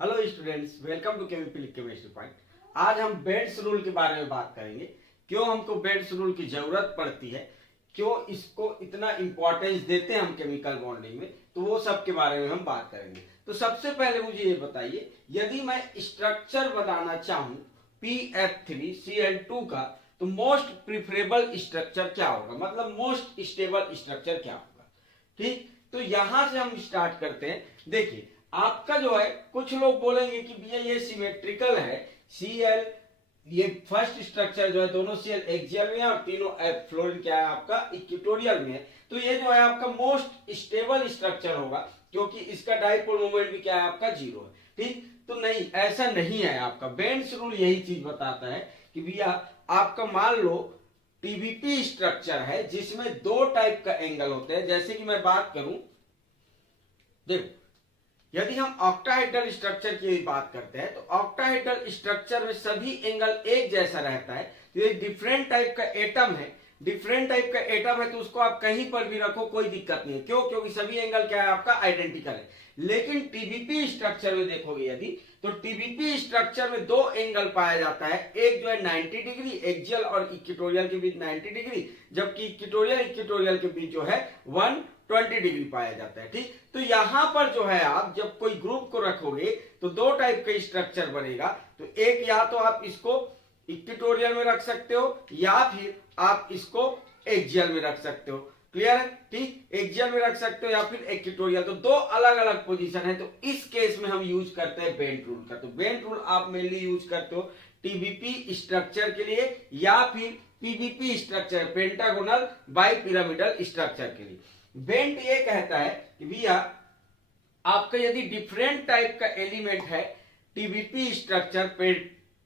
Hello students, welcome to chemistry point. आज हम bends rule के बारे में बात करेंगे। क्यों हमको बेंड्स रूल की जरूरत पड़ती है, क्यों इसको इतना इंपॉर्टेंस देते हैं हम केमिकल बॉन्डिंग में, तो वो सब के बारे में हम बात करेंगे। तो सबसे पहले मुझे ये बताइए, यदि मैं स्ट्रक्चर बनाना चाहूं PF3Cl2 का, तो मोस्ट प्रिफरेबल स्ट्रक्चर क्या होगा, मतलब मोस्ट स्टेबल स्ट्रक्चर क्या होगा। ठीक, तो यहां से हम स्टार्ट करते हैं। देखिए, आपका जो है, कुछ लोग बोलेंगे कि भैया ये सिमेट्रिकल है, Cl ये फर्स्ट स्ट्रक्चर जो है दोनों Cl एक्सियल में है और तीनों फ्लोरीन क्या है आपका इक्वेटोरियल में है, तो ये जो है आपका मोस्ट स्टेबल स्ट्रक्चर होगा, क्योंकि इसका डाइपोल मोमेंट भी क्या है आपका 0 है। ठीक, तो नहीं, ऐसा नहीं है। आपका बेंड्स रूल यही चीज बताता है कि भैया आपका मान लो टीबीपी स्ट्रक्चर है जिसमें दो टाइप का एंगल होते हैं। जैसे कि मैं बात करूं, देखो, यदि हम ऑक्टाहेड्रल स्ट्रक्चर की बात करते हैं तो ऑक्टाहेड्रल स्ट्रक्चर में सभी एंगल एक जैसा रहता है। तो ये डिफरेंट टाइप का एटम है, डिफरेंट टाइप का एटम है, तो उसको आप कहीं पर भी रखो कोई दिक्कत नहीं है। क्यों? क्योंकि सभी एंगल क्या है आपका आइडेंटिकल है। लेकिन टीबीपी स्ट्रक्चर में देखोगे यदि, तो टीबीपी स्ट्रक्चर में दो एंगल पाया जाता है। एक जो है 90 डिग्री एक्सियल और इक्वेटोरियल के बीच 90 डिग्री, जबकि इक्वेटोरियल इक्वेटोरियल के बीच जो है 120 डिग्री पाया जाता है। ठीक, तो यहां पर जो है आप जब कोई ग्रुप को रखोगे तो दो टाइप का स्ट्रक्चर बनेगा। तो एक, या तो आप इसको इक्वेटोरियल में रख सकते हो या फिर आप इसको एक्सियल में रख सकते हो। क्लियर है? ठीक, एक्सियल में रख सकते हो या फिर इक्वेटोरियल। तो दो अलग अलग पोजीशन है। तो इस केस में हम यूज करते हैं बेंट रूल का। तो बेंट रूल आप मेनली यूज करते हो टीबीपी स्ट्रक्चर के लिए या फिर PBP structure, pentagonal bipyramidal structure के लिए। बेंट ये कहता है कि भैया आपका यदि डिफरेंट टाइप का एलिमेंट है टीबीपी स्ट्रक्चर पे,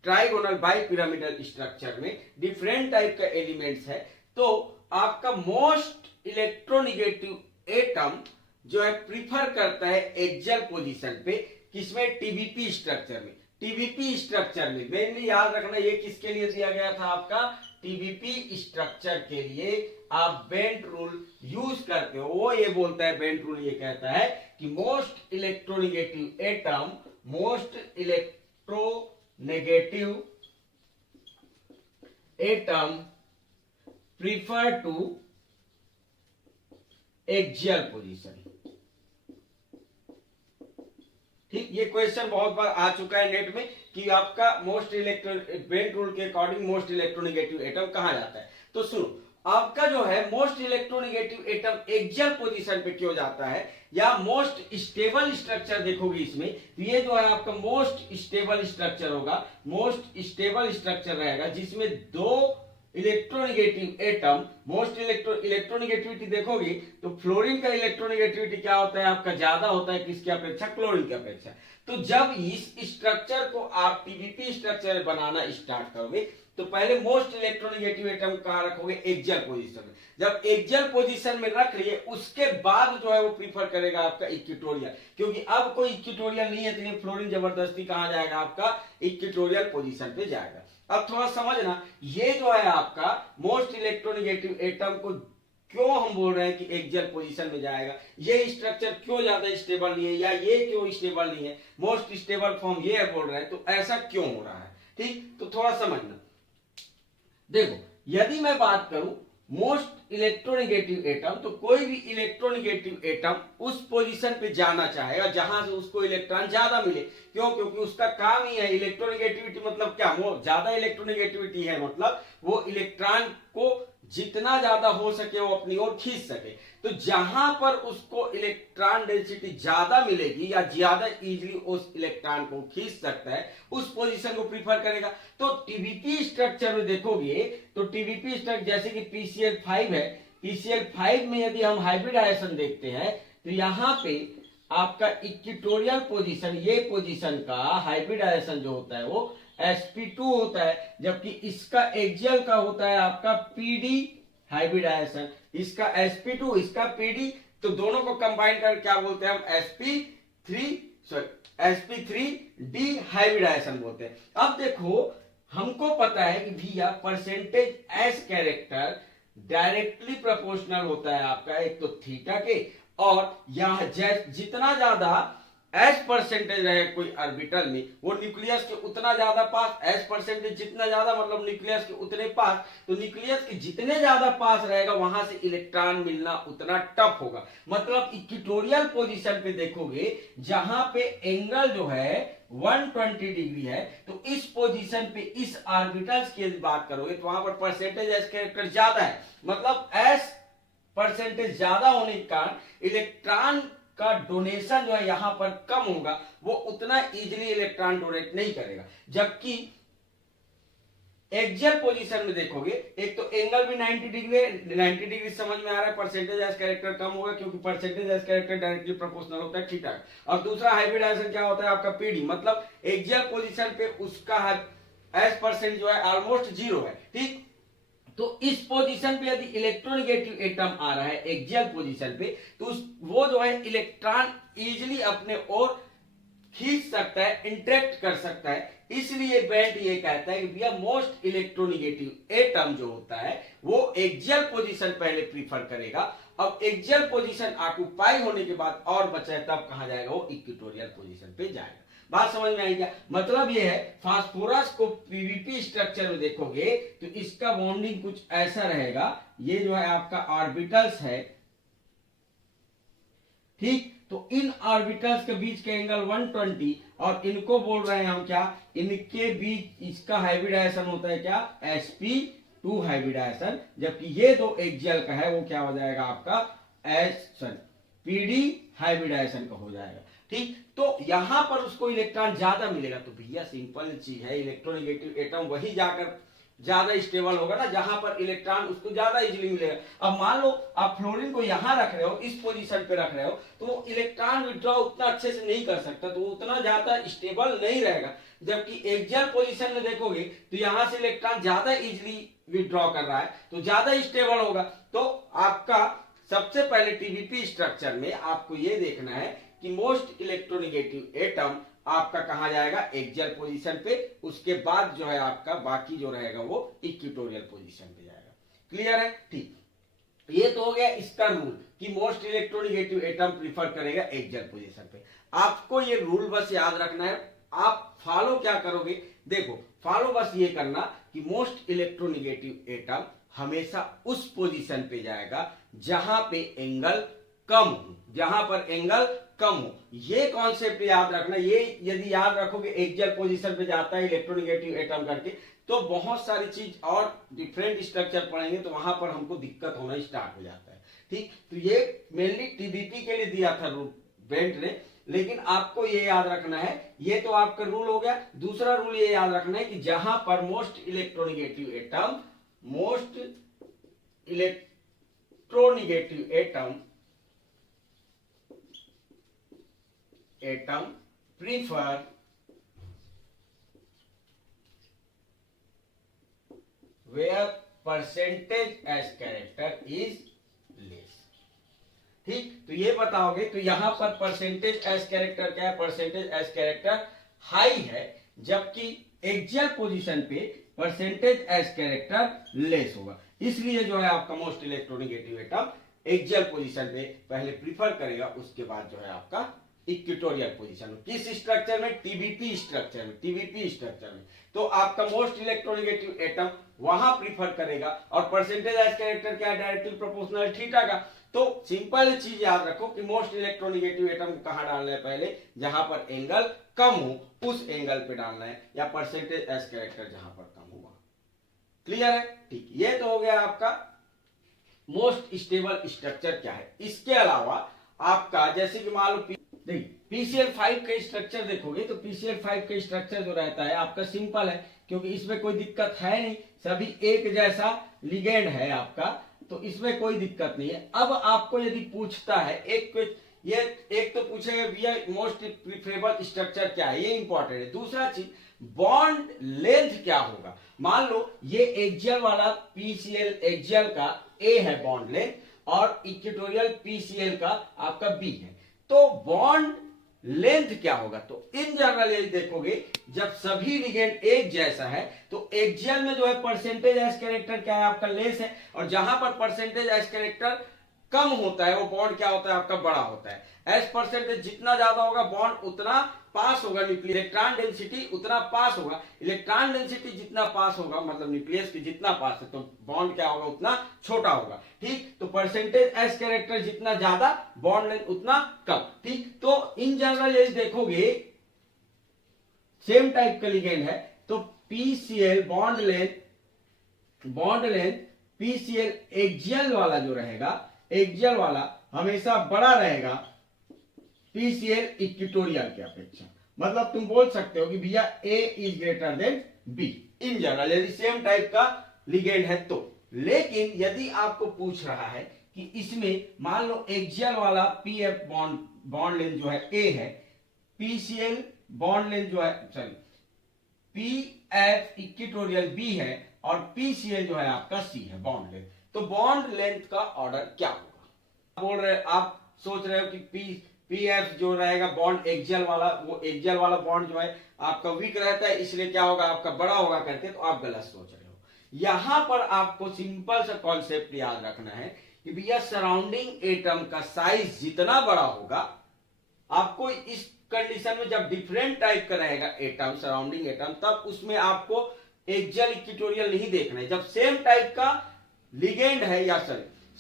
ट्राइगोनल बाइपिरामिडल स्ट्रक्चर में डिफरेंट टाइप का एलिमेंट्स है, तो आपका मोस्ट इलेक्ट्रोनिगेटिव एटम जो है प्रीफर करता है एक्सियल पोजीशन पे। किसमें? टीबीपी स्ट्रक्चर में। टीबीपी स्ट्रक्चर में मेनली याद रखना, ये किसके लिए दिया गया था आपका? टीबीपी स्ट्रक्चर के लिए आप बेंट रूल यूज करते हो। वो ये बोलता है, बेंट रूल ये कहता है कि most electronegative atom, most electronegative atom prefer to axial position. ठीक, ये क्वेश्चन बहुत बार आ चुका है नेट में कि आपका मोस्ट बेंट रूल के अकॉर्डिंग मोस्ट इलेक्ट्रोनिगेटिव एटम कहा जाता है। तो सुनो, आपका जो है most electronegative atom axial position पे क्यों जाता है, या मोस्ट स्टेबल स्ट्रक्चर देखोगे इसमें, तो ये जो है आपका मोस्ट स्टेबल स्ट्रक्चर होगा। मोस्ट स्टेबल स्ट्रक्चर रहेगा जिसमें दो इलेक्ट्रोनिगेटिव एटम, मोस्ट इलेक्ट्रोनिगेटिविटी देखोगे तो फ्लोरीन का इलेक्ट्रोनिगेटिविटी क्या होता है आपका? ज्यादा होता है किसकी अपेक्षा? क्लोरीन की अपेक्षा। तो जब इस स्ट्रक्चर को आप टीबीपी स्ट्रक्चर बनाना स्टार्ट करोगे तो पहले मोस्ट इलेक्ट्रोनिगेटिव एटम कहां रखोगे? एक्सियल पोजीशन में। जब एक्सियल पोजीशन में रख लिए उसके बाद जो है वो प्रीफर करेगा आपका इक्वेटोरियल, क्योंकि अब कोई इक्वेटोरियल नहीं है, तो ये फ्लोरीन जबरदस्ती कहां जाएगा आपका? इक्वेटोरियल पोजीशन पे जाएगा। अब थोड़ा समझना, ये जो है आपका मोस्ट इलेक्ट्रोनिगेटिव एटम को क्यों हम बोल रहे हैं कि एक्सियल पोजीशन में जाएगा, ये स्ट्रक्चर क्यों ज्यादा स्टेबल नहीं है या ये क्यों स्टेबल नहीं है, मोस्ट स्टेबल फॉर्म ये बोल रहे हैं, तो ऐसा क्यों हो रहा है। ठीक, तो थोड़ा समझना। देखो, यदि मैं बात करूं मोस्ट इलेक्ट्रोनिगेटिव एटम, तो कोई भी इलेक्ट्रोनिगेटिव एटम उस पोजीशन पे जाना चाहेगा जहां से उसको इलेक्ट्रॉन ज्यादा मिले। क्यों? क्योंकि उसका काम ही है इलेक्ट्रोनिगेटिविटी। मतलब क्या? वो ज्यादा इलेक्ट्रोनिगेटिविटी है, मतलब वो इलेक्ट्रॉन को जितना ज्यादा हो सके वो अपनी ओर खींच सके। तो जहां पर उसको इलेक्ट्रॉन डेंसिटी ज्यादा मिलेगी या ज्यादा इजीली उस इलेक्ट्रॉन को खींच सकता है, उस पोजीशन को प्रीफर करेगा। तो टीबीपी स्ट्रक्चर में देखोगे तो टीबीपी स्ट्रक्चर जैसे कि PCl5 है, PCl5 में यदि हम हाइब्रिडाइजेशन देखते हैं तो यहां पे आपका इक्वेटोरियल पोजीशन, ये पोजीशन का हाइब्रिडाइजेशन जो होता है वो sp2 होता है, जबकि इसका एक्सियल का होता है आपका pd हाइब्रिडाइजेशन। इसका sp2, इसका pd, तो दोनों को कंबाइन कर क्या बोलते हैं हम? sp3d हाइब्रिडाइजेशन बोलते हैं। अब देखो, हमको पता है कि भैया percentage s character directly proportional होता है आपका एक तो थीटा के, और यह जितना ज्यादा एस परसेंटेज रहे कोई ऑर्बिटल में, वो न्यूक्लियस के उतना ज्यादा पास, एस परसेंटेज जितना ज्यादा मतलब न्यूक्लियस के उतने पास, तो न्यूक्लियस के जितने ज्यादा पास रहेगा वहां से इलेक्ट्रॉन मिलना उतना टफ होगा। मतलब इक्वेटोरियल पोजीशन पे देखोगे जहां पे एंगल जो है 120 डिग्री है, तो इस पोजीशन पे इस ऑर्बिटल्स की बात करोगे तो वहां पर परसेंटेज एस कैरेक्टर ज्यादा है, मतलब एस परसेंटेज ज्यादा होने के कारण इलेक्ट्रॉन का डोनेशन जो है यहां पर कम होगा, वो उतना इजीली इलेक्ट्रॉन डोनेट नहीं करेगा। जबकि एक्सियल पोजीशन में देखोगे, एक तो एंगल भी 90 डिग्री है, 90 डिग्री समझ में आ रहा है, परसेंटेज एस कैरेक्टर कम होगा क्योंकि percentage s character directly proportional होता है थीटा। और दूसरा हाइब्रिडाइजेशन क्या होता है आपका पीडी, मतलब एक्सियल पोजीशन पे उसका एस परसेंट जो है ऑलमोस्ट जीरो है, ठीक। तो इस पोजीशन पे यदि इलेक्ट्रोनेगेटिव एटम आ रहा है एक्सियल पोजीशन पे, तो वो जो है इलेक्ट्रॉन इजीली अपने ओर खींच सकता है, इंटरेक्ट कर सकता है। इसलिए बेंट ये कहता है कि भैया मोस्ट इलेक्ट्रोनेगेटिव एटम जो होता है वो एक्सियल पोजीशन पहले प्रीफर करेगा। अब एक्सियल पोजीशन ऑक्युपाई होने के बाद और बचा है तब कहां जाएगा, वो इक्वेटोरियल पोजीशन पे जाएगा। बात समझ में आई क्या? मतलब ये है फास्फोरस को पीवीपी स्ट्रक्चर में देखोगे तो इसका बॉन्डिंग कुछ ऐसा रहेगा, ये जो है आपका ऑर्बिटल्स है, ठीक। तो इन ऑर्बिटल्स के बीच के एंगल 120 और इनको बोल रहे हैं हम क्या, इनके बीच इसका हाइब्रिडाइजेशन होता है क्या, sp2 हाइब्रिडाइजेशन। जबकि ये दो एक्सियल का है वो क्या हो जाएगा आपका pd हाइब्रिडाइजेशन का हो जाएगा, ठीक। तो यहां पर उसको इलेक्ट्रॉन ज्यादा मिलेगा, तो भैया सिंपल चीज है, इलेक्ट्रोनेगेटिव एटम वही जाकर ज्यादा स्टेबल होगा ना जहां पर इलेक्ट्रॉन उसको ज्यादा इजीली मिलेगा। अब मान लो आप फ्लोरीन को यहां रख रहे हो, इस पोजीशन पे रख रहे हो, तो इलेक्ट्रॉन विड्रॉ उतना अच्छे से नहीं कर सकता, तो उतना ज्यादा स्टेबल नहीं रहेगा। जबकि एक्सियल पोजीशन में देखोगे तो यहां से इलेक्ट्रॉन ज्यादा इजीली विड्रॉ कर रहा है, तो ज्यादा स्टेबल होगा। तो आपका सबसे पहले टीबीपी स्ट्रक्चर में आपको यह देखना है कि मोस्ट इलेक्ट्रोनेगेटिव एटम आपका कहां जाएगा, एक्सियल पोजीशन पे। उसके बाद जो है आपका बाकी जो रहेगा वो इक्वेटोरियल पोजीशन पे जाएगा। क्लियर है, ठीक। ये तो हो गया इसका रूल कि मोस्ट इलेक्ट्रोनेगेटिव एटम प्रीफर करेगा एक्सियल पोजीशन पे। आपको ये रूल बस याद रखना है। आप फॉलो क्या करोगे, देखो फॉलो बस ये करना कि मोस्ट इलेक्ट्रोनेगेटिव एटम हमेशा उस पोजीशन पे जाएगा जहां पे एंगल कम हो, जहां पर एंगल कम हो। ये कॉन्सेप्ट याद रखना। ये यदि याद रखोगे एक्सियल पोजीशन पे जाता है इलेक्ट्रोनेगेटिव एटम करके, तो बहुत सारी चीज और डिफरेंट स्ट्रक्चर पढ़ेंगे तो वहां पर हमको दिक्कत होना स्टार्ट हो जाता है, ठीक। तो ये मेनली टीबीपी के लिए दिया था रूल बेंट ने, लेकिन आपको ये याद रखना है, ये तो आपका रूल हो गया। दूसरा रूल ये याद रखना है कि जहां पर most electronegative atom prefer where percentage as character is less, ठीक। तो ये बताओगे तो यहां पर परसेंटेज एस कैरेक्टर क्या है, परसेंटेज एस कैरेक्टर हाई है, जबकि एक्सियल पोजीशन पे परसेंटेज एस कैरेक्टर लेस होगा। इसलिए जो है आपका most electronegative atom axial position पे पहले प्रीफर करेगा, उसके बाद जो है आपका इक्वेटोरियल पोजीशन। किस स्ट्रक्चर में, टीबीपी स्ट्रक्चर में, टीबीपी स्ट्रक्चर में। तो आपका मोस्ट इलेक्ट्रोनेगेटिव एटम वहां प्रीफर करेगा और परसेंटेज एस कैरेक्टर क्या है, डायरेक्टली प्रोपोर्शनल थीटा का। तो सिंपल चीज याद रखो कि मोस्ट इलेक्ट्रोनेगेटिव एटम को कहां डालना है, पहले जहां पर एंगल कम हो उस एंगल पे डालना है, या परसेंटेज एस कैरेक्टर जहां पर कम होगा। क्लियर है, ठीक। ये तो हो गया आपका मोस्ट स्टेबल स्ट्रक्चर क्या है। इसके अलावा आपका जैसे कि मान लो PCl5 का स्ट्रक्चर देखोगे तो PCl5 का स्ट्रक्चर जो रहता है आपका सिंपल है, क्योंकि इसमें कोई दिक्कत है नहीं, सभी एक जैसा लिगेंड है आपका, तो इसमें कोई दिक्कत नहीं है। अब आपको यदि पूछता है एक तो पूछेगा भैया मोस्ट प्रिफरेबल स्ट्रक्चर क्या है, ये इंपॉर्टेंट है। दूसरा चीज बॉन्ड लेंथ क्या होगा। मान लो ये एक्सियल वाला PCl एक्सियल का A है बॉन्ड लेंथ, और इक्वेटोरियल PCl का आपका B है, तो बॉन्ड लेंथ क्या होगा। तो इन जनरल यदि देखोगे जब सभी लिगेंड एक जैसा है तो एक्सियल में जो है परसेंटेज एस कैरेक्टर क्या है आपका लेस है, और जहां पर परसेंटेज एस कैरेक्टर कम होता है वो बॉन्ड क्या होता है आपका बड़ा होता है। एस परसेंटेज जितना ज्यादा होगा बॉन्ड उतना पास होगा न्यूक्लियस, इलेक्ट्रॉन डेंसिटी उतना पास होगा, इलेक्ट्रॉन डेंसिटी जितना पास होगा मतलब न्यूक्लियस की जितना पास है तो बॉन्ड क्या होगा उतना छोटा होगा। ठीक, तो परसेंटेज एस कैरेक्टर जितना ज्यादा बॉन्ड लेंथ उतना कम। ठीक, तो इन जनरल यदि देखोगे सेम टाइप का लिगेंड है तो PCL bond length PCL axial वाला जो रहेगा, एक्सियल वाला हमेशा बड़ा रहेगा पीसीएल इक्वेटोरियल की अपेक्षा। मतलब तुम बोल सकते हो कि भैया A is greater than B in general यदि सेम टाइप का लिगेंड है तो। लेकिन यदि आपको पूछ रहा है कि इसमें मान लो एक्सियल वाला पीएफ बॉन्ड लेंथ जो है ए है, पीसीएल बॉन्ड लेंथ जो है सॉरी पीएफ इक्वेटोरियल बी है और पीसीएल जो है आपका सी है बॉन्ड लेंथ, तो बॉन्ड लेंथ का ऑर्डर क्या होगा। बोल रहे आप सोच रहे हो कि पीएफ जो रहेगा बॉन्ड एक्सियल वाला, वो एक्सियल वाला बॉन्ड जो है आपका वीक रहता है इसलिए क्या होगा आपका बड़ा होगा करके, तो आप गलत सोच रहे हो। यहां पर आपको सिंपल सा कॉन्सेप्ट याद रखना है कि भैया सराउंडिंग एटम का साइज जितना बड़ा होगा, आपको इस कंडीशन में जब डिफरेंट टाइप का रहेगा एटम सराउंडिंग एटम, तब उसमें आपको एक्सियल इक्वेटोरियल नहीं देखना है। जब सेम टाइप का लिगेंड है या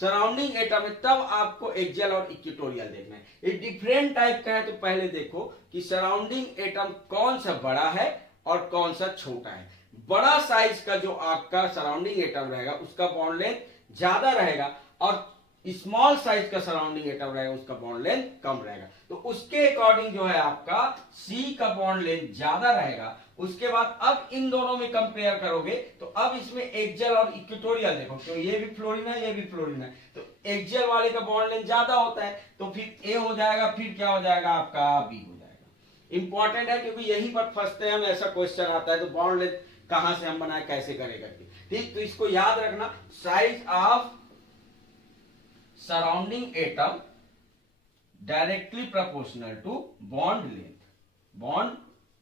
सराउंडिंग एटम है तब आपको एक्सियल और इक्वेटोरियल देखना है। ये डिफरेंट टाइप का है तो पहले देखो कि सराउंडिंग एटम कौन सा बड़ा है और कौन सा छोटा है। बड़ा साइज का जो आपका सराउंडिंग एटम रहेगा उसका बॉन्ड लेंथ ज्यादा रहेगा और स्मॉल साइज का सराउंडिंग एटम रहेगा उसका बॉन्ड लेंथ कम रहेगा। तो उसके अकॉर्डिंग जो है आपका सी का बॉन्ड लेंथ ज्यादा रहेगा। उसके बाद अब इन दोनों में कंपेयर करोगे तो अब इसमें एक्सियल और इक्वेटोरियल देखो, तो ये भी फ्लोरीन है ये भी फ्लोरीन है, तो एक्सियल वाले का बॉन्ड लेंथ ज्यादा होता है तो फिर ए हो जाएगा, फिर क्या हो जाएगा आपका बी हो जाएगा। इंपॉर्टेंट है क्योंकि यहीं पर फंसते हैं हम, ऐसा क्वेश्चन आता है तो बॉन्ड लेंथ कहां से हम बनाए कैसे करें करके। ठीक, तो इसको याद रखना, size of surrounding atom directly proportional to bond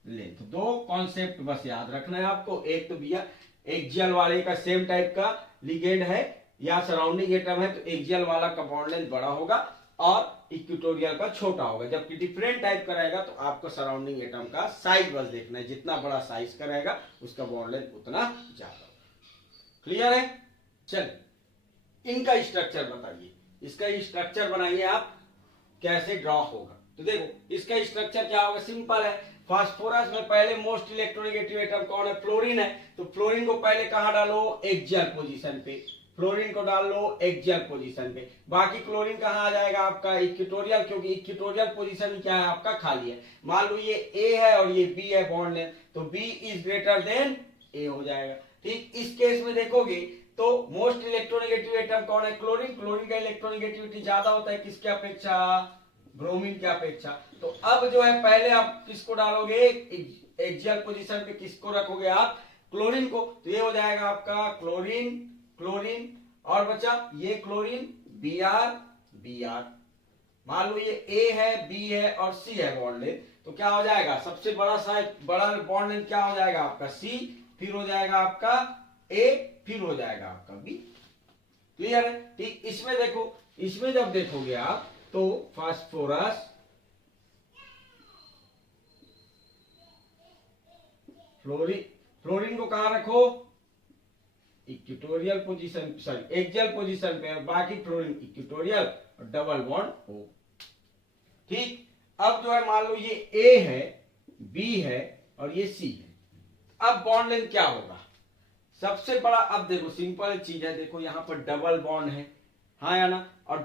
length. दो कॉन्सेप्ट बस याद रखना है आपको। एक तो भैया एक्सियल वाले का सेम टाइप का लिगेंड है या सराउंडिंग एटम है तो एक्सियल वाला का बॉन्ड लेंथ बड़ा होगा और इक्वेटोरियल का छोटा होगा। जबकि डिफरेंट टाइप का रहेगा तो आपको सराउंडिंग एटम का साइज बस देखना है, जितना बड़ा साइज का रहेगा उसका बॉन्ड लेंथ उतना ज्यादा होगा। क्लियर है? चलिए इनका स्ट्रक्चर बताइए, इसका स्ट्रक्चर बनाइए आप कैसे ड्रॉ होगा। तो देखो इसका स्ट्रक्चर क्या होगा, सिंपल है। फास्फोरस में पहले मोस्ट इलेक्ट्रोनेगेटिव एटम कौन है, फ्लोरीन है, तो फ्लोरीन को पहले कहां डालो, एक्सियल पोजीशन पे, फ्लोरीन को डाल लो एक्सियल पोजीशन पे। बाकी क्लोरीन कहां आ जाएगा आपका इक्वेटोरियल, क्योंकि इक्वेटोरियल पोजीशन क्या है आपका खाली है। मान लो ये ए है और ये बी है बॉन्ड लेंथ, तो बी इज ग्रेटर देन ए हो जाएगा। ठीक, इस केस में देखोगे तो मोस्ट इलेक्ट्रोनेगेटिव एटम कौन है, क्लोरीन। क्लोरीन का इलेक्ट्रोनेगेटिविटी ज्यादा होता है किसके अपेक्षा, ब्रोमीन के अपेक्षा। तो अब जो है पहले आप किसको डालोगे एक्सियल पोजीशन पे, किसको रखोगे आप, क्लोरीन को, तो ये हो जाएगा आपका क्लोरीन क्लोरीन और बचा ये क्लोरीन Br। मान लो ये A है B है और C है बॉन्ड लेंथ, तो क्या हो जाएगा सबसे बड़ा बड़ा बॉन्ड लेंथ क्या हो जाएगा आपका C, फिर हो जाएगा आपका A, फिर हो जाएगा आपका B। क्लियर है? ठीक, इसमें देखो, इसमें जब देखोगे आप तो फास्फोरस फ्लोरीन को कहां रखो, equatorial position sorry axial position पे, बाकी फ्लोरीन इक्वेटोरियल और डबल बॉन्ड O। ठीक, अब जो है मान लो ये A है B है और ये C है, अब बॉन्ड लेंथ क्या होगा सबसे बड़ा। अब देखो सिंपल चीज है, देखो यहां पर डबल बॉन्ड है, हाँ या ना, और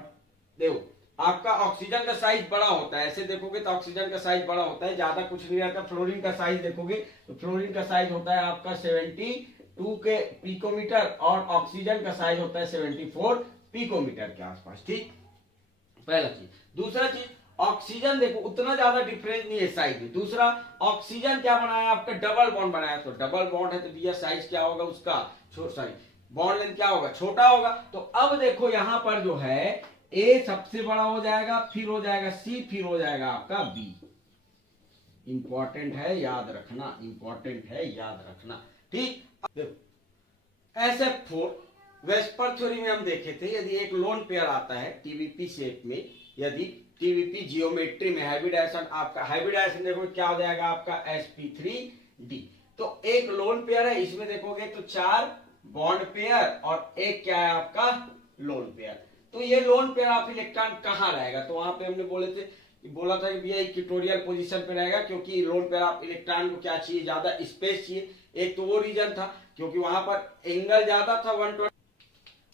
देखो आपका ऑक्सीजन का साइज बड़ा होता है, ऐसे देखोगे तो ऑक्सीजन का साइज बड़ा होता है, ज्यादा कुछ नहीं रहता। फ्लोरीन का साइज देखोगे तो फ्लोरीन का साइज होता है आपका 72 के पिकोमीटर और ऑक्सीजन का साइज होता है 74 पिकोमीटर के आसपास। ठीक, पहला चीज। दूसरा चीज, ऑक्सीजन देखो उतना ज्यादा डिफरेंस नहीं है साइज में। दूसरा, ऑक्सीजन क्या बनाया आपका, डबल बॉन्ड बनाया, तो डबल बॉन्ड है तो भैया साइज क्या होगा उसका, सॉरी बॉन्ड लेंथ क्या होगा, छोटा होगा। तो अब देखो यहां पर जो है ए सबसे बड़ा हो जाएगा, फिर हो जाएगा सी, फिर हो जाएगा आपका बी। इंपॉर्टेंट है याद रखना, इंपॉर्टेंट है याद रखना। ठीक, देखो SF4 वेस्पर थ्योरी में हम देखे थे, यदि एक लोन पेयर आता है टीवीपी शेप में, यदि टीवीपी जियोमेट्री में हाइब्रिडाइजेशन, आपका हाइब्रिडाइजेशन देखो क्या हो जाएगा आपका sp3d। तो एक लोन पेयर है, इसमें देखोगे तो 4 बॉन्ड पेयर और एक क्या है आपका लोन पेयर। तो ये लोन पेयर ऑफ इलेक्ट्रॉन कहाँ रहेगा, तो वहां पे हमने बोला था कि भैया इक्वेटोरियल पोजीशन पे रहेगा, क्योंकि लोन पेयर ऑफ इलेक्ट्रॉन को क्या चाहिए, ज्यादा स्पेस चाहिए। एक तो वो रीजन था क्योंकि वहां पर एंगल ज्यादा था 120,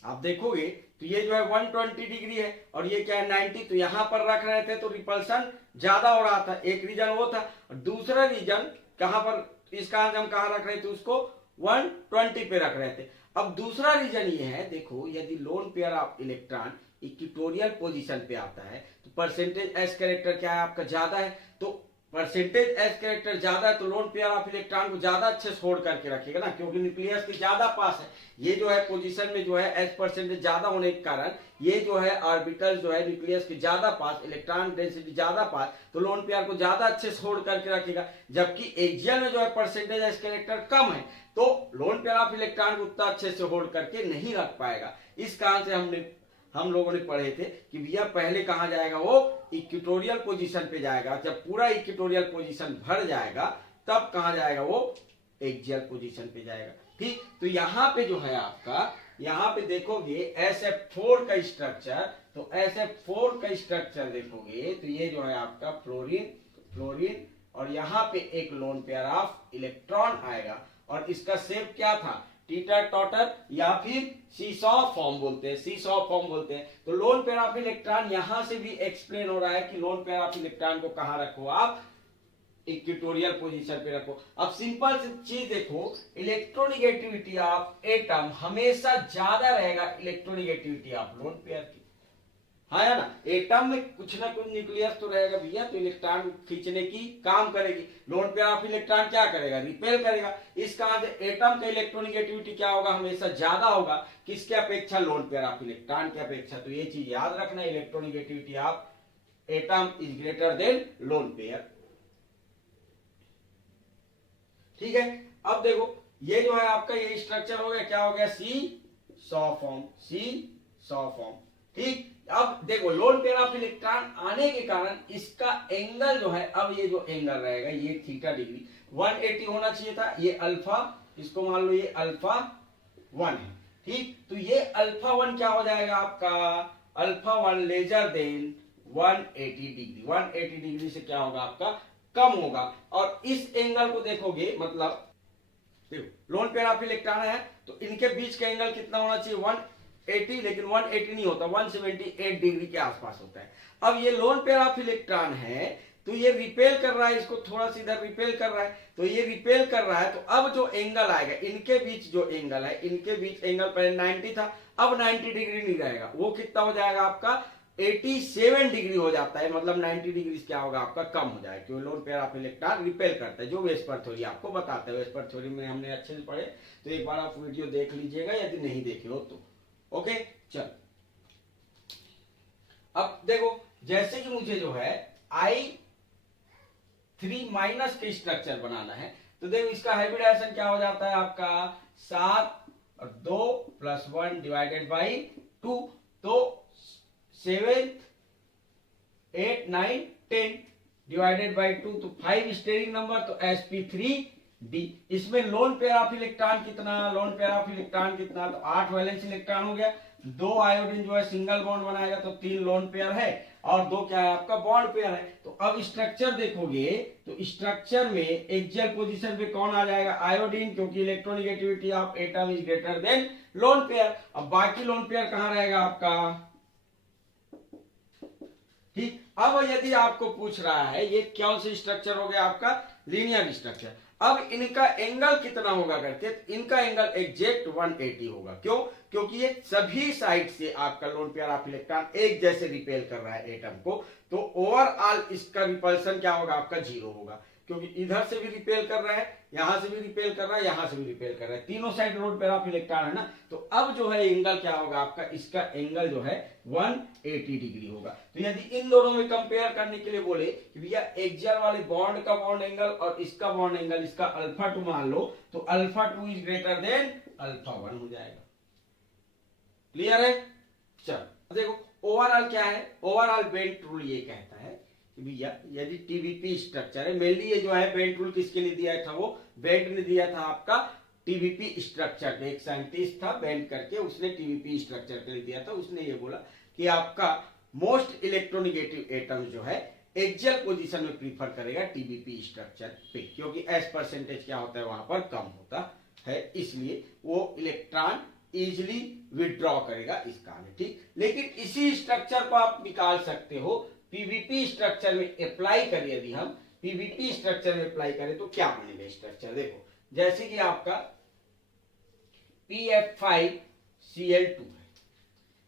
आप देखोगे तो ये जो है 120 डिग्री है और ये क्या है 90, तो यहां पर रख रहे थे तो रिपल्सन ज्यादा हो रहा था, एक रीजन वो था। और दूसरा रीजन कहां पर, इसका हम कहां रख रहे थे, उसको 120 पे रख रहे थे। अब दूसरा रीजन ये है, देखो यदि lone pair of electron equatorial position पे आता है तो परसेंटेज एस कैरेक्टर क्या है आपका ज्यादा है, तो परसेंटेज एस कैरेक्टर ज्यादा है तो लोन पेयर ऑफ इलेक्ट्रॉन को ज्यादा अच्छे से होल्ड करके रखेगा ना, क्योंकि न्यूक्लियस के ज्यादा पास है। ये जो है पोजीशन में जो है एस परसेंटेज ज्यादा होने के कारण ये जो है ऑर्बिटल जो है न्यूक्लियस के ज्यादा पास, इलेक्ट्रॉन डेंसिटी ज्यादा पास, तो लोन पेयर को ज्यादा अच्छे से होल्ड करके रखेगा। जबकि एक्सियल में जो है परसेंटेज एस कैरेक्टर कम है तो लोन पेयर ऑफ इलेक्ट्रॉन को उतना अच्छे से होल्ड करके नहीं रख पाएगा। इस कारण से हम लोगों ने पढ़े थे कि भैया पहले कहां जाएगा, वो इक्वेटोरियल पोजीशन पे जाएगा। जब पूरा इक्वेटोरियल पोजीशन भर जाएगा तब कहां जाएगा, वो एक्सियल पोजीशन पे जाएगा। ठीक, तो यहां पे जो है आपका, यहां पे देखोगे SF4 का स्ट्रक्चर, तो SF4 का स्ट्रक्चर देखोगे तो ये जो है आपका फ्लोरीन और यहां पे एक लोन पेयर ऑफ इलेक्ट्रॉन आएगा और इसका शेप क्या था, टीटर टॉटर या फिर सीसॉ फॉर्म बोलते हैं। तो लोन पेयर ऑफ इलेक्ट्रॉन यहां से भी एक्सप्लेन हो रहा है कि लोन पेयर ऑफ इलेक्ट्रॉन को कहां रखो, आप इक्वेटोरियल पोजीशन पे रखो। अब सिंपल सी चीज देखो, इलेक्ट्रोनिगेटिविटी ऑफ एटम हमेशा ज्यादा रहेगा इलेक्ट्रोनिगेटिविटी ऑफ लोन पेयर की, हाँ है ना। एटम में कुछ ना कुछ न्यूक्लियस तो रहेगा भैया, तो इलेक्ट्रॉन खींचने की काम करेगी। लोन पेयर ऑफ इलेक्ट्रॉन क्या करेगा, रिपेल करेगा। इस कारण से एटम का इलेक्ट्रोनिगेटिविटी क्या होगा, हमेशा ज्यादा होगा किसके अपेक्षा, लोन पेयर ऑफ इलेक्ट्रॉन की अपेक्षा। तो ये चीज याद रखना, electronegativity of atom is greater then lone pair. ठीक है, अब देखो ये जो है आपका ये स्ट्रक्चर हो गया, क्या हो गया, सीसॉ फॉर्म। ठीक, अब देखो लोन पेयर ऑफ इलेक्ट्रॉन आने के कारण इसका एंगल जो है, अब ये जो एंगल रहेगा ये थीटा डिग्री 180 होना चाहिए था, ये अल्फा, इसको मान लो ये अल्फा 1 है। ठीक, तो ये अल्फा 1 क्या हो जाएगा आपका, alpha 1 lesser than 180 degree, 180 degree से क्या होगा आपका कम होगा। और इस एंगल को देखोगे, मतलब देखो लोन पेयर ऑफ इलेक्ट्रॉन है तो इनके बीच का एंगल कितना होना चाहिए, 180, लेकिन 180 नहीं होता, 178 डिग्री के आसपास होता है। अब ये लोन पेयर ऑफ इलेक्ट्रॉन है तो ये रिपेल कर रहा है, इसको थोड़ा सा इधर रिपेल कर रहा है, तो ये रिपेल कर रहा है, तो अब जो एंगल आएगा इनके बीच, जो एंगल है इनके बीच एंगल पहले 90 था, अब 90 डिग्री नहीं रहेगा, वो कितना हो जाएगा आपका 87 डिग्री हो जाता है। मतलब 90 डिग्री क्या होगा आपका कम हो जाएगा, क्योंकि lone pair of electron repel करता है, जो वेस्पर थ्योरी आपको बताता है। वेस्पर थ्योरी में हमने अच्छे से पढ़े, तो एक बार आप वीडियो देख लीजिएगा यदि नहीं देखे हो तो। ओके, चल अब देखो, जैसे कि मुझे जो है I3- के स्ट्रक्चर बनाना है, तो देखो इसका हाइब्रिडाइजेशन क्या हो जाता है आपका 7 और 2 + 1 डिवाइडेड बाई 2, तो 7 8 9 10 डिवाइडेड बाई 2, तो 5 स्टेरिंग नंबर, तो sp3d। इसमें लोन पेयर ऑफ इलेक्ट्रॉन कितना, लोन पेयर ऑफ इलेक्ट्रॉन कितना, तो 8 वैलेंस इलेक्ट्रॉन हो गया, 2 आयोडीन जो है सिंगल बॉन्ड बनाएगा, तो 3 लोन पेयर है और 2 क्या है आपका बॉन्ड पेयर है। तो अब स्ट्रक्चर देखोगे तो स्ट्रक्चर में एक्सियल पोजीशन पे कौन आ जाएगा, आयोडीन, क्योंकि electronegativity of atom is greater then lone pair. अब बाकी लोन पेयर कहां रहेगा आपका, ठीक। अब यदि आपको पूछ रहा है ये कौन सी स्ट्रक्चर हो गया आपका, लीनियर स्ट्रक्चर। अब इनका एंगल कितना होगा करके, इनका एंगल एग्जैक्ट 180 होगा। क्यों, क्योंकि ये सभी साइड से आपका लोन पेयर ऑफ इलेक्ट्रॉन एक जैसे रिपेल कर रहा है एटम को, तो ओवरऑल इसका रिपल्सन क्या होगा आपका 0 होगा, क्योंकि इधर से भी रिपेल कर रहा है, यहां से भी रिपेल कर रहा है, यहां से भी रिपेल कर रहा है, तीनों side lone pair of electron है ना। तो अब जो है एंगल क्या होगा आपका, इसका एंगल जो है 180 डिग्री होगा। तो यदि इन दोनों में कंपेयर करने के लिए बोले कि भैया एक्सियल वाले बॉन्ड का बॉन्ड एंगल और इसका बॉन्ड एंगल, इसका अल्फा 2 मान लो, तो alpha 2 is greater then alpha 1 हो जाएगा। क्लियर है? चलो देखो ओवरऑल क्या है, ओवरऑल बेंट रूल ये कहता है कि भैया यदि टीबीपी स्ट्रक्चर है, मेनली ये जो है बेंट रूल किसके लिए दिया था, वो बेंट ने दिया था आपका टीबीपी स्ट्रक्चर पे। एक साइंटिस्ट था बेंट करके, उसने टीबीपी स्ट्रक्चर के लिए दिया था। उसने ये बोला कि आपका मोस्ट इलेक्ट्रोनेगेटिव एटम जो है एक्सियल पोजीशन में प्रीफर करेगा टीबीपी स्ट्रक्चर पे, क्योंकि एस परसेंटेज क्या होता है वहां पर कम होता है, इसलिए वो इलेक्ट्रॉन इजिली विड्रॉ करेगा इस कारण, ठीक। लेकिन इसी स्ट्रक्चर को आप निकाल सकते हो पीवीपी स्ट्रक्चर में अप्लाई करें। यदि हम पीवीपी स्ट्रक्चर में अप्लाई करें तो क्या बनेगा स्ट्रक्चर, देखो जैसे कि आपका PF5Cl2 है,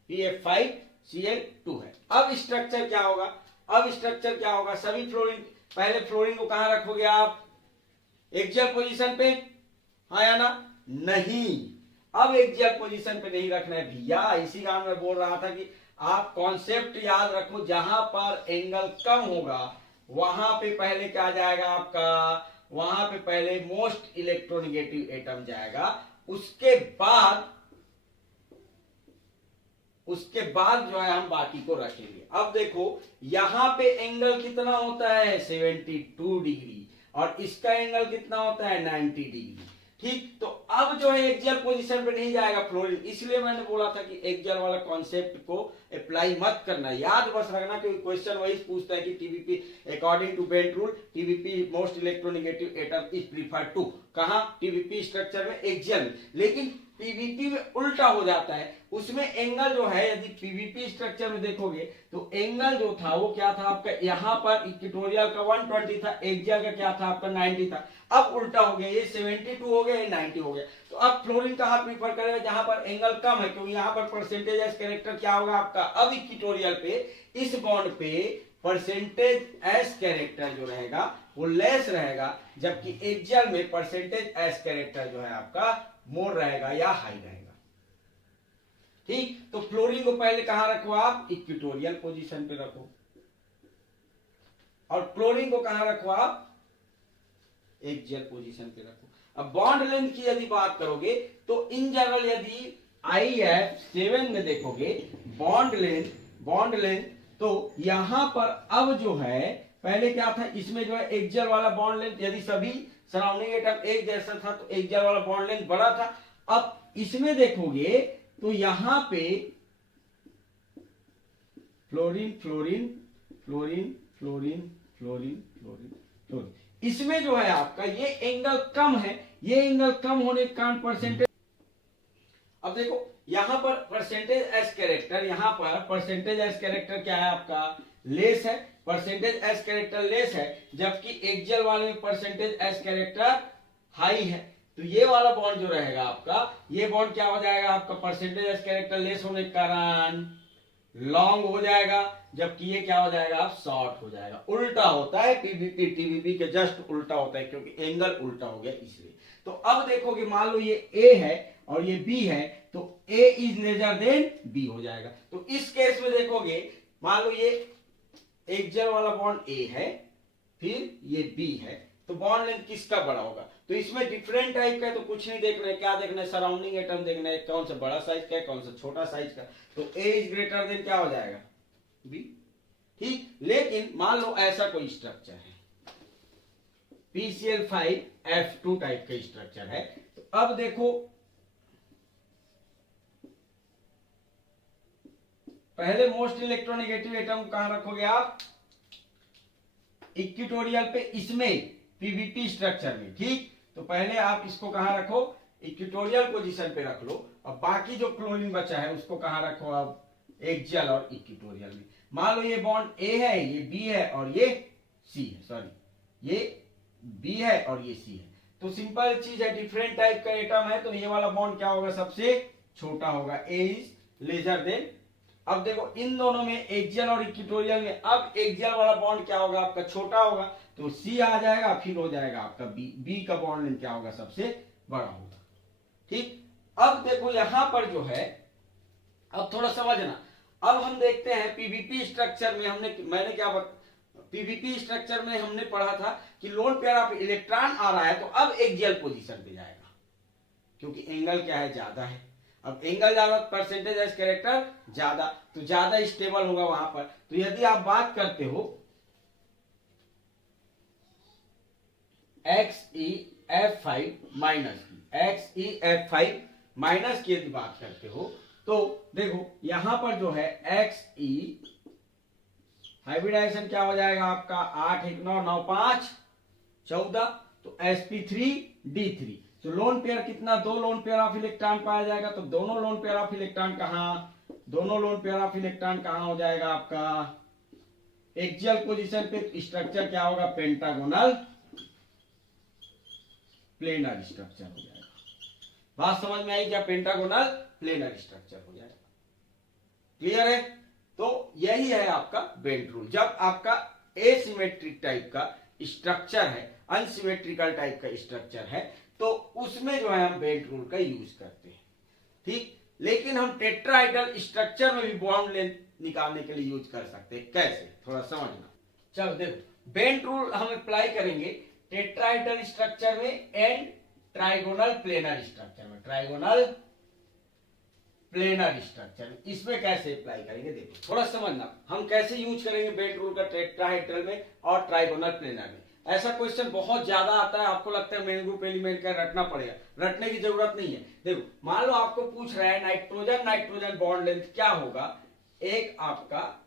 PF5Cl2 है। अब स्ट्रक्चर क्या होगा, अब स्ट्रक्चर क्या होगा, सभी फ्लोरीन, पहले फ्लोरीन को कहां रखोगे आप, एक्सियल पोजीशन पे, हाँ या ना, नहीं, अब एक्सियल पोजीशन पे नहीं रखना है भैया। इसी कारण मैं बोल रहा था कि आप कॉन्सेप्ट याद रखो, जहां पर एंगल कम होगा वहां पे पहले क्या जाएगा आपका, वहां पे पहले मोस्ट इलेक्ट्रोनेगेटिव एटम जाएगा, उसके बाद जो है हम बाकी को रखेंगे। अब देखो यहां पे एंगल कितना होता है 72 डिग्री और इसका एंगल कितना होता है 90 डिग्री, ठीक। तो अब जो है एक्सियल पोजीशन पे नहीं जाएगा फ्लोरीन, इसलिए मैंने बोला था कि एक्सियल वाला कॉन्सेप्ट को अप्लाई मत करना, याद बस रखना, क्योंकि क्वेश्चन वही पूछता है कि TBP according to bent rule TBP most electronegative atom is preferred to, कहां, टीबीपी स्ट्रक्चर में, एक्सियल में। लेकिन पीवीपी में उल्टा हो जाता है, उसमें एंगल जो है, यदि पीवीपी स्ट्रक्चर में देखोगे तो एंगल जो था वो क्या था आपका, यहां पर इक्वेटोरियल का 120 था, एक्सियल का क्या था आपका 90 था। अब उल्टा हो गया, ये 72 हो गया, ये 90 हो गया। तो अब फ्लोरीन कहां प्रीफर करेगा, जहां पर एंगल कम है, क्योंकि यहां पर परसेंटेज एस कैरेक्टर क्या होगा आपका, अब इक्वेटोरियल पे इस बॉन्ड पे परसेंटेज एस कैरेक्टर जो रहेगा वो लेस रहेगा, जबकि एक्सियल में परसेंटेज एस कैरेक्टर जो है आपका मोर रहेगा या हाई रहेगा, ठीक। तो फ्लोरीन को पहले कहां रखो आप, इक्वेटोरियल पोजीशन पे रखो, और क्लोरीन को कहां रखो आप, एक्सियल पोजीशन पे रखो। अब बॉन्ड लेंथ की यदि बात करोगे तो इन जनरल यदि IF7 में देखोगे बॉन्ड लेंथ, तो यहां पर अब जो है पहले क्या था, इसमें जो है एक्सियल वाला बॉन्ड लेंथ, यदि सभी सराउंडिंग एटम एक जैसा था तो एक्सियल वाला बॉन्ड लेंथ बड़ा था। अब इसमें देखोगे तो यहां पे fluorine fluorine fluorine fluorine fluorine fluorine fluorine, इसमें जो है आपका ये एंगल कम है, ये एंगल कम होने के कारण परसेंटेज, अब देखो यहां पर परसेंटेज एस कैरेक्टर, यहां पर परसेंटेज एस कैरेक्टर क्या है आपका, लेस है, परसेंटेज एस कैरेक्टर लेस है, जबकि एक्सियल वाले में परसेंटेज एस कैरेक्टर हाई है। तो ये वाला बॉन्ड जो रहेगा आपका, ये बॉन्ड क्या हो जाएगा आपका, परसेंटेज एस कैरेक्टर लेस होने के कारण लॉन्ग हो जाएगा, जबकि ये क्या हो जाएगा आप, शॉर्ट हो जाएगा। उल्टा होता है, पीवीपी टीवीपी के जस्ट उल्टा होता है, क्योंकि एंगल उल्टा हो गया इसलिए। तो अब देखोगे मान लो ये ए है और ये बी है, तो ए इज लेजर देन बी हो जाएगा। तो इस केस में देखोगे मान लो ये एक्सियल वाला बॉन्ड ए है, फिर ये बी है, तो बॉन्ड लेंथ किसका बड़ा होगा, तो इसमें डिफरेंट टाइप का है, तो कुछ नहीं देखना है, क्या देखना है, सराउंडिंग एटम देखना है, कौन सा बड़ा साइज का है, कौन सा छोटा साइज का। तो ए इज ग्रेटर देन क्या हो जाएगा, बी, ठीक। लेकिन मान लो ऐसा कोई स्ट्रक्चर है, PCl5F2 टाइप का स्ट्रक्चर है, तो अब देखो पहले मोस्ट इलेक्ट्रोनेगेटिव एटम कहां रखोगे आप, इक्वेटोरियल पे, इसमें पीवीपी स्ट्रक्चर में, ठीक। तो पहले आप इसको कहां रखो, इक्वेटोरियल पोजीशन पे रख लो, और बाकी जो क्लोरीन बचा है उसको कहां रखो आप, एक्सियल और इक्वेटोरियल में। मान लो ये बॉन्ड ए है, ये बी है और ये सी है, सॉरी ये बी है और ये सी है। तो सिंपल चीज है, डिफरेंट टाइप का एटम है, तो ये वाला बॉन्ड क्या होगा, सबसे छोटा होगा, ए इज लेजर देन। अब देखो इन दोनों में एक्सियल और इक्वेटोरियल में, अब एक्सियल वाला बॉन्ड क्या होगा आपका, छोटा होगा, तो सी आ जाएगा, फिर हो जाएगा आपका बी, बी का बॉन्ड लेंथ क्या होगा, सबसे बड़ा होगा, ठीक। अब देखो यहां पर जो है, अब थोड़ा समझना, अब हम देखते हैं पीवीपी स्ट्रक्चर में पीवीपी स्ट्रक्चर में हमने पढ़ा था कि लोन पेयर ऑफ इलेक्ट्रॉन आ रहा है, तो अब एक्सियल पोजीशन पे जाएगा, क्योंकि एंगल क्या है, ज्यादा है। अब एंगल ज्यादा, परसेंटेज एज कैरेक्टर ज्यादा, तो ज्यादा स्टेबल होगा वहां पर। तो यदि आप बात करते हो XeF5 माइनस की, XeF5 माइनस की यदि बात करते हो तो देखो यहां पर जो है Xe हाइब्रिडाइजेशन क्या हो जाएगा आपका 8 1 9 9 5 14, तो sp3d3। तो लोन पेयर कितना, 2 लोन पेयर ऑफ इलेक्ट्रॉन पाया जाएगा। तो दोनों लोन पेयर ऑफ इलेक्ट्रॉन कहां, दोनों लोन पेयर ऑफ इलेक्ट्रॉन कहां हो जाएगा आपका एक्सियल पोजीशन पे। स्ट्रक्चर क्या होगा, पेंटागोनल प्लेनर स्ट्रक्चर हो जाएगा। बात समझ में आई क्या, पेंटागोनल प्लेनर स्ट्रक्चर हो जाएगा। क्लियर है। तो यही है आपका बेंट रूल। जब आपका एसिमेट्रिक टाइप का स्ट्रक्चर है, अनसिमेट्रिकल टाइप का स्ट्रक्चर है, तो उसमें जो है हम बेंट रूल का यूज करते हैं। ठीक, लेकिन हम टेट्राहेड्रल स्ट्रक्चर में भी बॉन्ड लेंथ निकालने के लिए यूज कर सकते हैं। कैसे, थोड़ा समझना। चलो देखो, बेंट रूल हम अप्लाई करेंगे टेट्राहेड्रल स्ट्रक्चर में एंड ट्राइगोनल प्लेनर स्ट्रक्चर में, ट्राइगोनल प्लेनर स्ट्रक्चर। इसमें कैसे अप्लाई करेंगे देखो, थोड़ा समझना हम कैसे यूज करेंगे बेंट रूल का टेट्राहेड्रल में और ट्राइगोनल प्लेनर में। ऐसा क्वेश्चन बहुत ज्यादा आता है, आपको लगता है मेन ग्रुप एलिमेंट का रटना पड़ेगा, रटने की जरूरत नहीं है। देखो मान लो आपको पूछ रहा है नाइट्रोजन नाइट्रोजन बॉन्ड लेंथ क्या होगा। एक आपका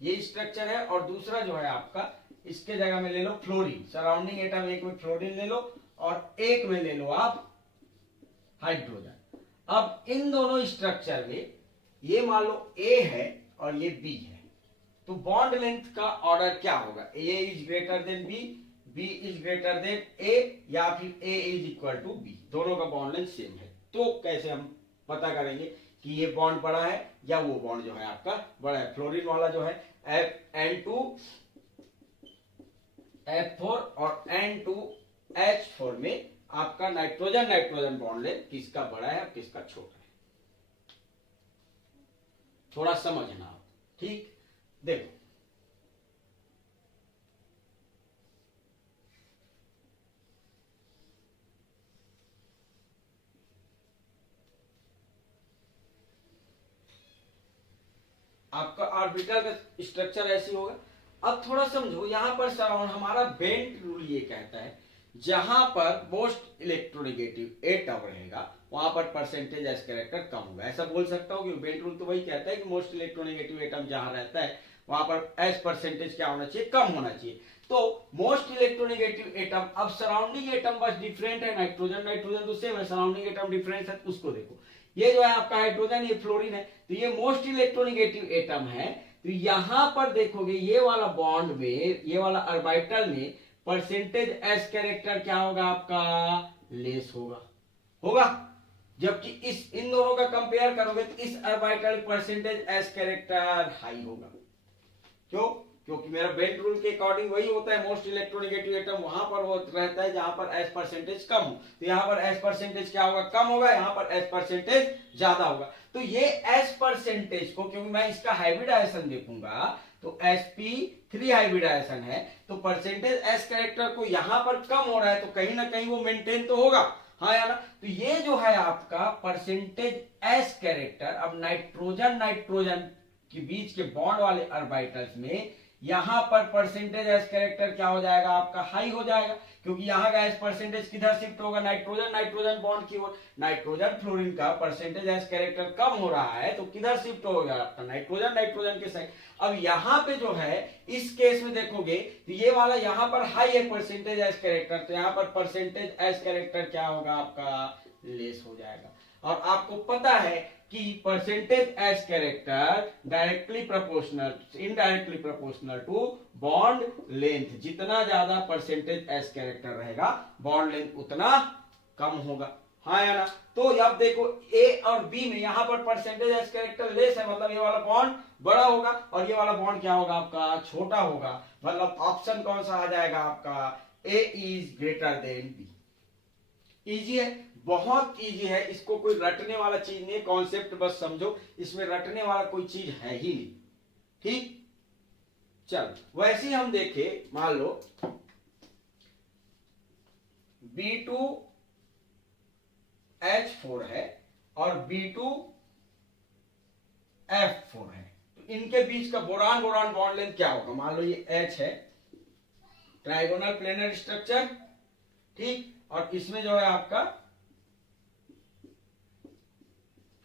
ये स्ट्रक्चर है और दूसरा जो है आपका इसके जगह में ले लो फ्लोरीन, सराउंडिंग एटम एक में फ्लोरीन ले लो और एक में ले लो आप हाइड्रोजन। अब इन दोनों स्ट्रक्चर में ये मान लो ए है और ये बी है, तो बॉन्ड लेंथ का ऑर्डर क्या होगा, A is greater than B, B is greater than A, या फिर A is equal to B. दोनों का बॉन्ड लेंथ सेम है। तो कैसे हम पता करेंगे कि ये बॉन्ड बड़ा है या वो बॉन्ड जो है आपका बड़ा है। फ्लोरीन वाला जो है N2 F4 और N2H4 में आपका नाइट्रोजन नाइट्रोजन बॉन्ड लेंथ किसका बड़ा है और किसका छोटा है, थोड़ा समझना आप। ठीक, देखो आपका ऑर्बिटल का स्ट्रक्चर ऐसी होगा। अब थोड़ा समझो, यहां पर सराउंड हमारा बेंट रूल ये कहता है जहां पर मोस्ट इलेक्ट्रोनेगेटिव एटम रहेगा वहां पर परसेंटेज एज कैरेक्टर कम होगा। ऐसा बोल सकता हूं कि बेंट रूल तो वही कहता है कि मोस्ट इलेक्ट्रोनेगेटिव एटम जहां रहता है वहां पर एज परसेंटेज क्या होना चाहिए, कम होना चाहिए। तो मोस्ट इलेक्ट्रोनेगेटिव एटम, अब सराउंडिंग एटम बस डिफरेंट है, नाइट्रोजन नाइट्रोजन तो सेम है, सराउंडिंग एटम डिफरेंस है, उसको देखो। ये जो है आपका हाइड्रोजन, ये फ्लोरीन है, तो ये मोस्ट इलेक्ट्रोनेगेटिव एटम है। तो यहां पर देखोगे ये वाला बॉन्ड में, ये वाला ऑर्बिटल में परसेंटेज एस कैरेक्टर क्या होगा आपका, लेस होगा। जबकि इस इन दोनों का कंपेयर करोगे तो इस orbital percentage s character high होगा। क्यों, क्योंकि मेरा बेंट रूल के अकॉर्डिंग वही होता है, मोस्ट इलेक्ट्रोनेगेटिव एटम वहां पर वो रहता है जहां पर एस परसेंटेज कम हो। तो यहाँ पर एस परसेंटेज क्या होगा, कम होगा, यहाँ पर एस परसेंटेज ज्यादा होगा। तो ये एस परसेंटेज को, क्योंकि मैं इसका हाइब्रिडाइजेशन देखूंगा तो sp3 हाइब्रिडाइजेशन है, तो परसेंटेज एस कैरेक्टर को यहां पर कम हो रहा है, तो कहीं ना कहीं वो मेंटेन तो होगा, हाँ या ना। तो ये जो है आपका परसेंटेज एस कैरेक्टर, अब नाइट्रोजन नाइट्रोजन के बीच के बॉन्ड वाले ऑर्बिटल्स में यहां पर परसेंटेज एस कैरेक्टर क्या हो जाएगा आपका, हाई हो जाएगा, क्योंकि यहां का एस परसेंटेज किधर शिफ्ट होगा, नाइट्रोजन नाइट्रोजन बॉन्ड की ओर। नाइट्रोजन फ्लोरीन का परसेंटेज एस कैरेक्टर कम हो रहा है, तो किधर शिफ्ट होगा आपका, नाइट्रोजन नाइट्रोजन के साइड। अब यहां पे जो है इस केस में देखोगे तो ये वाला यहां पर हाई है परसेंटेज एस कैरेक्टर, तो यहां पर परसेंटेज एस कैरेक्टर क्या होगा आपका, लेस हो जाएगा। और आपको पता है कि percentage s character directly proportional, indirectly proportional to bond length. जितना ज्यादा परसेंटेज एस कैरेक्टर रहेगा बॉन्ड लेंथ उतना कम होगा, हाँ या ना। तो अब देखो ए और बी में यहां पर परसेंटेज एस कैरेक्टर लेस है, मतलब ये वाला बॉन्ड बड़ा होगा और ये वाला बॉन्ड क्या होगा आपका, छोटा होगा। मतलब ऑप्शन कौन सा आ जाएगा आपका, A is greater than B. Easy है, बहुत इजी है, इसको कोई रटने वाला चीज नहीं है, कॉन्सेप्ट बस समझो, इसमें रटने वाला कोई चीज है ही नहीं। ठीक, चल वैसे हम देखें, मान लो B2 H4 है और B2F4 है, तो इनके बीच का बोरान बोरान बॉन्ड लेंथ क्या होगा? मान लो ये H है, ट्राइगोनल प्लेनर स्ट्रक्चर, ठीक, और इसमें जो है आपका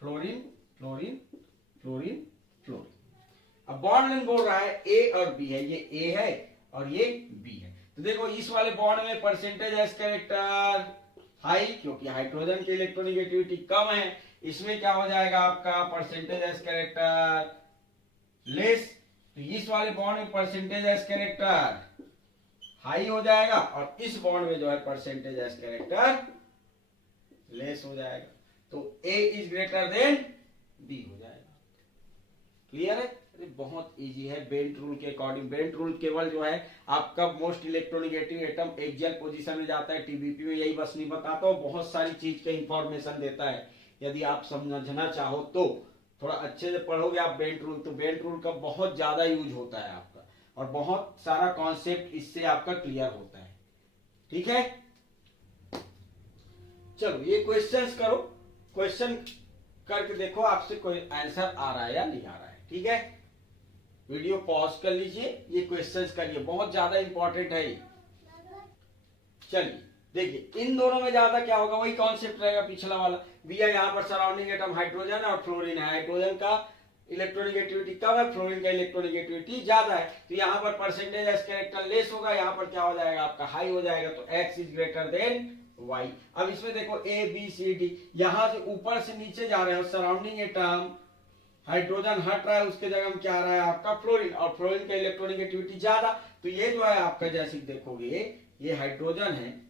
फ्लोरीन फ्लोरीन फ्लोरीन फ्लोरीन। अब बॉन्ड लेंथ बोल रहा है ए और बी है, ये ए है और ये बी है। तो देखो इस वाले बॉन्ड में परसेंटेज एस कैरेक्टर हाई, क्योंकि हाइड्रोजन की इलेक्ट्रोनेगेटिविटी कम है। इसमें क्या हो जाएगा आपका परसेंटेज एस कैरेक्टर लेस। तो इस वाले बॉन्ड में परसेंटेज एस कैरेक्टर हाई हो जाएगा और इस बॉन्ड में जो है परसेंटेज एस कैरेक्टर लेस हो जाएगा। तो A is greater then B हो जाएगा। क्लियर है? बहुत इजी है बेंट रूल के अकॉर्डिंग। बेंट रूल केवल जो है आपका most electronegative atom axial position में जाता है, टीबीपी में यही बस नहीं बताता हूँ, बहुत सारी चीज के इंफॉर्मेशन देता है। यदि आप समझना चाहो तो थोड़ा अच्छे से पढ़ोगे आप बेंट रूल, तो बेंट रूल का बहुत ज्यादा यूज होता है आपका, और बहुत सारा कॉन्सेप्ट इससे आपका क्लियर होता है। ठीक है, चलो ये क्वेश्चंस करो, क्वेश्चन करके देखो आपसे कोई आंसर आ रहा है या नहीं आ रहा है। ठीक है, वीडियो पॉज कर लीजिए, ये क्वेश्चंस करिए, बहुत ज्यादा इंपॉर्टेंट है ये। चलिए देखिए, इन दोनों में ज्यादा क्या होगा, वही कॉन्सेप्ट रहेगा पिछला वाला। भैया यहाँ पर सराउंडिंग एटम हाइड्रोजन और फ्लोरीन है, हाइड्रोजन का इलेक्ट्रोनेगेटिविटी कम है, फ्लोरीन का इलेक्ट्रोनेगेटिविटी ज्यादा है, तो यहाँ पर परसेंटेज एस कैरेक्टर लेस होगा, यहाँ पर क्या हो जाएगा आपका हाई हो जाएगा, तो X is greater than Y. अब इसमें देखो ए बी सी डी, यहां से ऊपर से नीचे जा रहे हो, सराउंडिंग एटम हाइड्रोजन हट रहा है, उसके जगह में क्या आ रहा है आपका फ्लोरीन, और फ्लोरीन का इलेक्ट्रोनेगेटिविटी ज्यादा, तो ये जो है आपका जैसे देखोगे ये हाइड्रोजन है।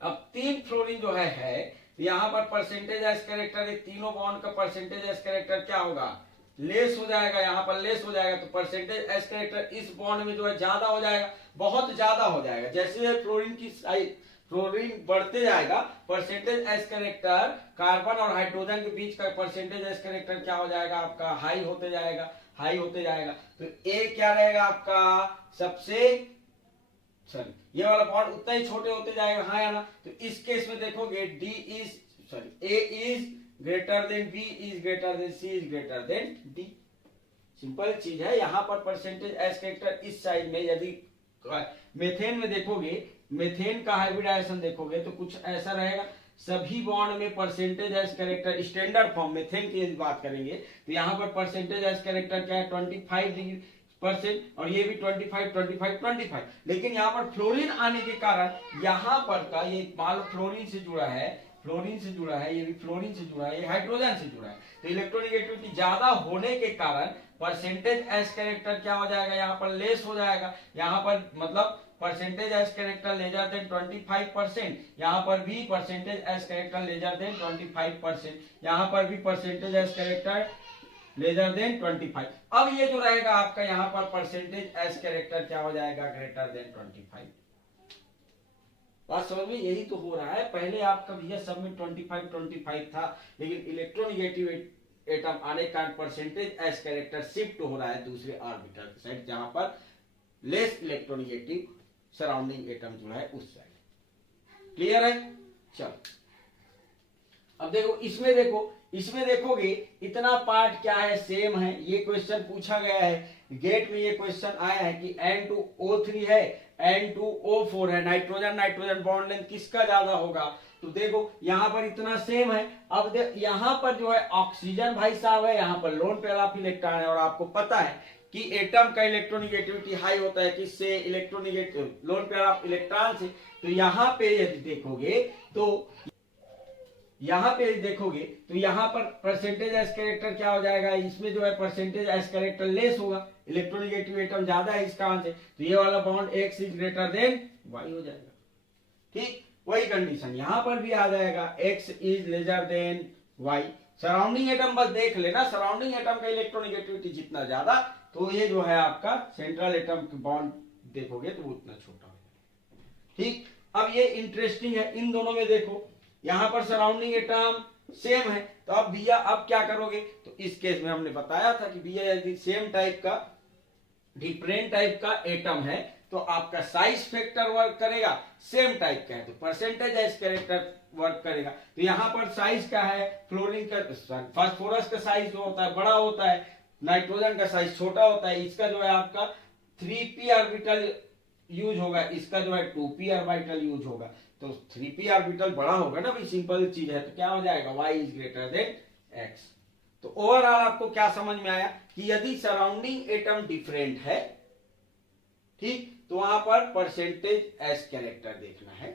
अब 3 फ्लोरीन जो है यहाँ पर परसेंटेज एस कैरेक्टर, तीनों बॉन्ड का परसेंटेज एस कैरेक्टर क्या होगा, लेस हो जाएगा, यहाँ पर लेस हो जाएगा, तो परसेंटेज एस कैरेक्टर इस बॉन्ड में जो है ज्यादा हो जाएगा, बहुत ज्यादा हो जाएगा। जैसे फ्लोरीन की साइज, फ्लोरीन बढ़ते जाएगा, परसेंटेज एस कैरेक्टर कार्बन और हाइड्रोजन के बीच का परसेंटेज एस कैरेक्टर क्या हो जाएगा आपका, हाई होते जाएगा, हाई होते जाएगा। तो ए क्या रहेगा आपका सबसे, सॉरी ये वाला बॉन्ड उतना ही छोटे होते जाएगा, हाँ या ना। तो इस केस में देखोगे D is sorry A is greater than B is greater than C is greater than D. Simple चीज है। यहाँ पर परसेंटेज एस कैरेक्टर इस साइड में, यदि मेथेन में देखोगे, मेथेन का हाइब्रिडाइजेशन देखोगे तो कुछ ऐसा रहेगा, सभी बॉन्ड में percentage s character standard form methane की बात करेंगे तो यहाँ पर परसेंटेज एस कैरेक्टर क्या है 25% और ये भी 25, लेकिन यहाँ पर फ्लोरीन आने के कारण यहाँ पर का ये मान लो फ्लोरीन से जुड़ा है, फ्लोरीन से जुड़ा है, ये भी फ्लोरीन से जुड़ा है, ये हाइड्रोजन से जुड़ा है, तो इलेक्ट्रोनेगेटिविटी ज्यादा होने के कारण परसेंटेज एस कैरेक्टर क्या हो जाएगा, यहाँ पर लेस हो जाएगा। यहाँ पर मतलब percentage s character lesser than 25%, यहाँ पर भी percentage s character lesser than 25%, यहाँ पर भी percentage s character lesser than 25। अब ये जो रहेगा आपका यहाँ पर परसेंटेज एस कैरेक्टर क्या हो जाएगा, ग्रेटर देन 25। बात समझ में, यही तो हो रहा है। पहले आपका भैया सब में 25 था, लेकिन इलेक्ट्रोनेगेटिव एटम आने का परसेंटेज एस कैरेक्टर शिफ्ट हो रहा है दूसरे ऑर्बिटल की साइड, जहां पर लेस इलेक्ट्रोनेगेटिव सराउंडिंग एटम जो है उस साइड। क्लियर है? चलो अब देखो इसमें देखोगे इतना पार्ट क्या है, सेम है। ये क्वेश्चन पूछा गया है, गेट में ये क्वेश्चन आया है कि N2O3 है, N2O4 है, नाइट्रोजन बॉन्ड लेंथ किसका ज्यादा होगा। तो देखो यहाँ पर इतना सेम है। अब यहाँ पर जो है ऑक्सीजन भाई साहब है, यहाँ पर लोन पेयर ऑफ इलेक्ट्रॉन है, और आपको पता है कि एटम का इलेक्ट्रोनेगेटिविटी हाई होता है किससे, electronegative lone pair of electron से। तो यहाँ पे यदि देखोगे तो यहाँ पर परसेंटेज एस कैरेक्टर क्या हो जाएगा, इसमें जो है परसेंटेज एस कैरेक्टर लेस होगा, इलेक्ट्रोनेगेटिव एटम ज्यादा है इस कारण से, तो ये वाला bond X is greater than Y हो जाएगा। ठीक, वही कंडीशन यहाँ पर भी आ जाएगा, X is lesser than Y. Surrounding atom बस देख लेना, सराउंडिंग एटम का इलेक्ट्रोनेगेटिविटी जितना ज्यादा, तो ये जो है आपका सेंट्रल एटम बॉन्ड देखोगे तो वो उतना छोटा हो जाएगा। ठीक, अब ये इंटरेस्टिंग है, इन दोनों में देखो यहाँ पर सराउंडिंग एटम सेम है, तो अब भैया अब क्या करोगे, तो इस केस में हमने बताया था कि भैया यदि सेम टाइप का डिफरेंट टाइप का एटम है तो आपका साइज फैक्टर वर्क करेगा, सेम टाइप का है तो परसेंटेज एज कैरेक्टर वर्क करेगा। तो यहाँ पर साइज क्या है, फ्लोरीन का फास्फोरस का साइज जो होता है बड़ा होता है, नाइट्रोजन का साइज छोटा होता है। इसका जो है आपका 3p ऑर्बिटल यूज होगा, इसका जो है 2p ऑर्बिटल यूज होगा। तो 3p ऑर्बिटल बड़ा होगा ना भाई, सिंपल चीज है। तो क्या हो जाएगा, y is greater then x। तो ओवरऑल आपको क्या समझ में आया कि यदि सराउंडिंग एटम डिफरेंट है, ठीक, तो वहां पर परसेंटेज एज कैरेक्टर देखना है,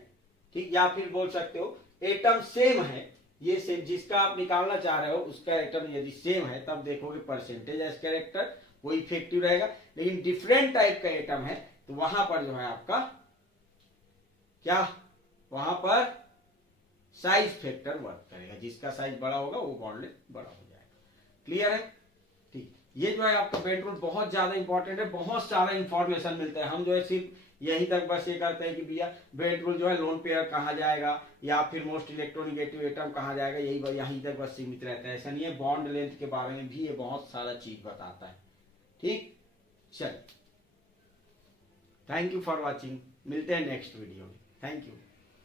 ठीक। या फिर बोल सकते हो एटम सेम है, ये सेम जिसका आप निकालना चाह रहे हो उसका एटम यदि सेम है तब देखोगे परसेंटेज एज कैरेक्टर, वो इफेक्टिव रहेगा। लेकिन डिफरेंट टाइप का एटम है तो वहां पर जो है आपका क्या, वहां पर साइज फैक्टर वर्क करेगा, जिसका साइज बड़ा होगा वो बॉन्ड बड़ा हो जाएगा। क्लियर है, ठीक। ये जो है आपका बेंड रूल बहुत ज्यादा इंपॉर्टेंट है, बहुत सारा इंफॉर्मेशन मिलता है। हम जो है सिर्फ यही तक बस ये करते हैं कि भैया बेंड रूल जो है लोन पेयर कहाँ जाएगा या फिर मोस्ट इलेक्ट्रोनिगेटिव एटम कहाँ जाएगा, यही यहीं तक बस सीमित रहता है। ऐसा नहीं है, बॉन्ड लेंथ के बारे में भी ये बहुत सारा चीज बताता है, ठीक। चल, थैंक यू फॉर वॉचिंग, मिलते हैं नेक्स्ट वीडियो में। Thank you.